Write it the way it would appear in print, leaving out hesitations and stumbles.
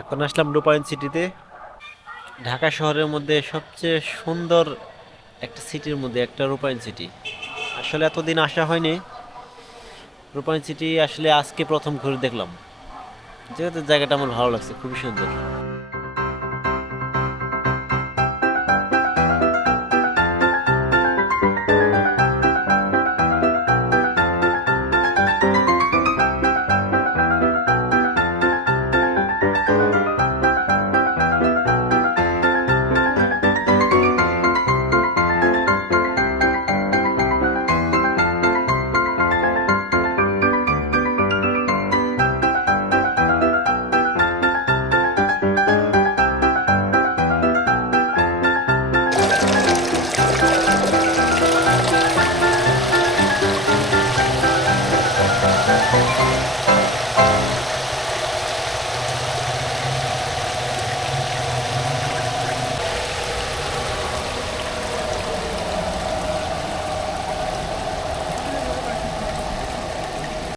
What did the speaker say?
এখন আসলাম রূপায়ণ সিটিতে। ঢাকা শহরের মধ্যে সবচেয়ে সুন্দর একটা সিটির মধ্যে একটা রূপায়ণ সিটি। আসলে এতদিন আসা হয়নি রূপায়ণ সিটি, আসলে আজকে প্রথম ঘুরে দেখলাম, যেহেতু জায়গাটা আমার ভালো লাগছে, খুবই সুন্দর।